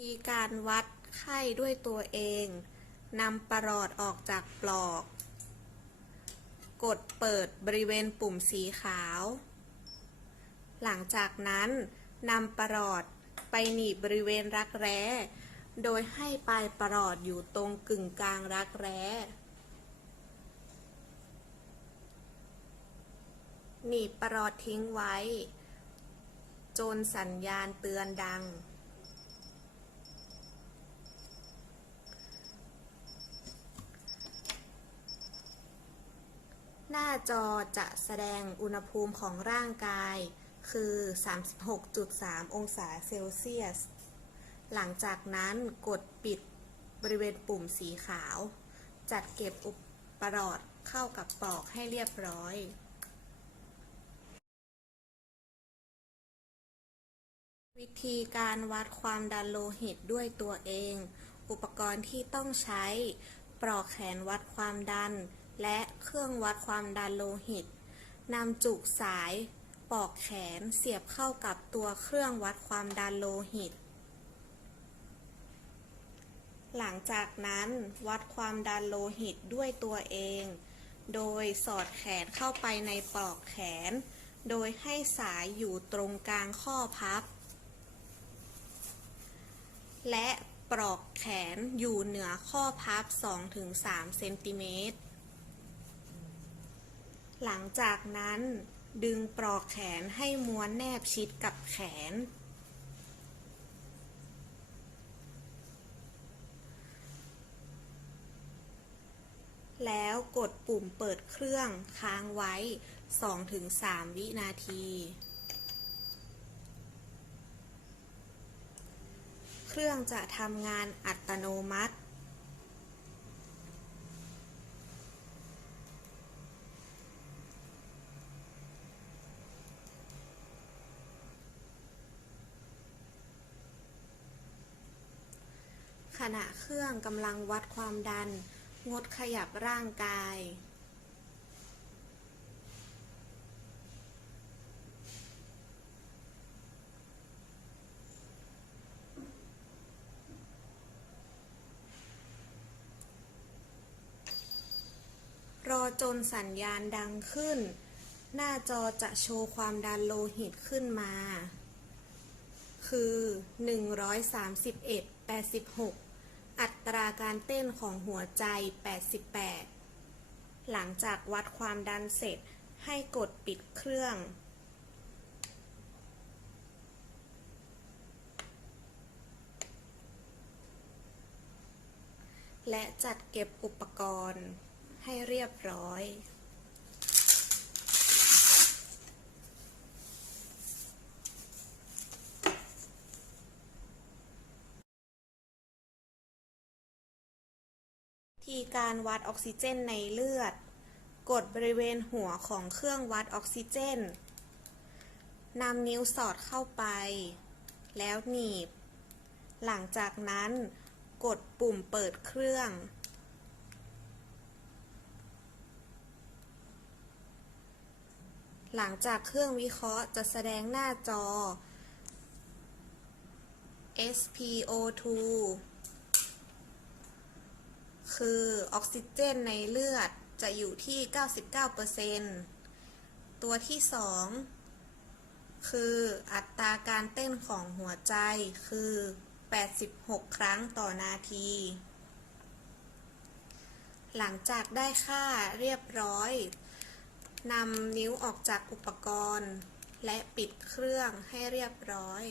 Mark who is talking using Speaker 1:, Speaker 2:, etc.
Speaker 1: ธีการวัดไข้ด้วยตัวเอง นำประหลอดออกจากปลอก กดเปิดบริเวณปุ่มสีขาว หลังจากนั้นนำประหลอดไปหนีบบริเวณรักแร้ โดยให้ปลายประหลอดอยู่ตรงกึ่งกลางรักแร้ หนีบประหลอดทิ้งไว้ จนสัญญาณเตือนดัง หน้าจอจะแสดงอุณหภูมิของร่างกาย คือ 36.3 องศาเซลเซียส หลังจากนั้นกดปิดบริเวณปุ่มสีขาว จัดเก็บอุปกรณ์เข้ากับปลอกให้เรียบร้อยวิธีการวัดความดันโลหิตด้วยตัวเอง อุปกรณ์ที่ต้องใช้ ปลอกแขนวัดความดัน และเครื่องวัดความดันโลหิตนำจุกสายปอกแขนเสียบเข้ากับตัวเครื่องวัดความดันโลหิต หลังจากนั้นวัดความดันโลหิตด้วยตัวเอง โดยสอดแขนเข้าไปในปลอกแขน โดยให้สายอยู่ตรงกลางข้อพับ และปลอกแขนอยู่เหนือข้อพับ 2-3 เซนติเมตร หลังจากนั้นดึงปลอกแขนให้ม้วนแนบชิดกับแขน แล้วกดปุ่มเปิดเครื่องค้างไว้ 2-3 วินาที เครื่องจะทำงานอัตโนมัติ ขณะเครื่องกำลังวัดความดัน งดขยับร่างกาย รอจนสัญญาณดังขึ้น หน้าจอจะโชว์ความดันโลหิตขึ้นมาคือ 131 86 อัตราการเต้นของหัวใจ 88 หลังจากวัดความดันเสร็จให้กดปิดเครื่อง และจัดเก็บอุปกรณ์ให้เรียบร้อย ทีการวัดออกซิเจนในเลือด กดบริเวณหัวของเครื่องวัดออกซิเจนนำนิ้วสอดเข้าไป แล้วหนีบ หลังจากนั้น กดปุ่มเปิดเครื่อง หลังจากเครื่องวิเคราะห์จะแสดงหน้าจอ SpO2 คือออกซิเจนในเลือดจะอยู่ที่ 99%ตัวที่ 2 คืออัตราการเต้นของหัวใจคือ 86 ครั้งต่อนาที หลังจากได้ค่าเรียบร้อยนำนิ้วออกจากอุปกรณ์ และปิดเครื่องให้เรียบร้อย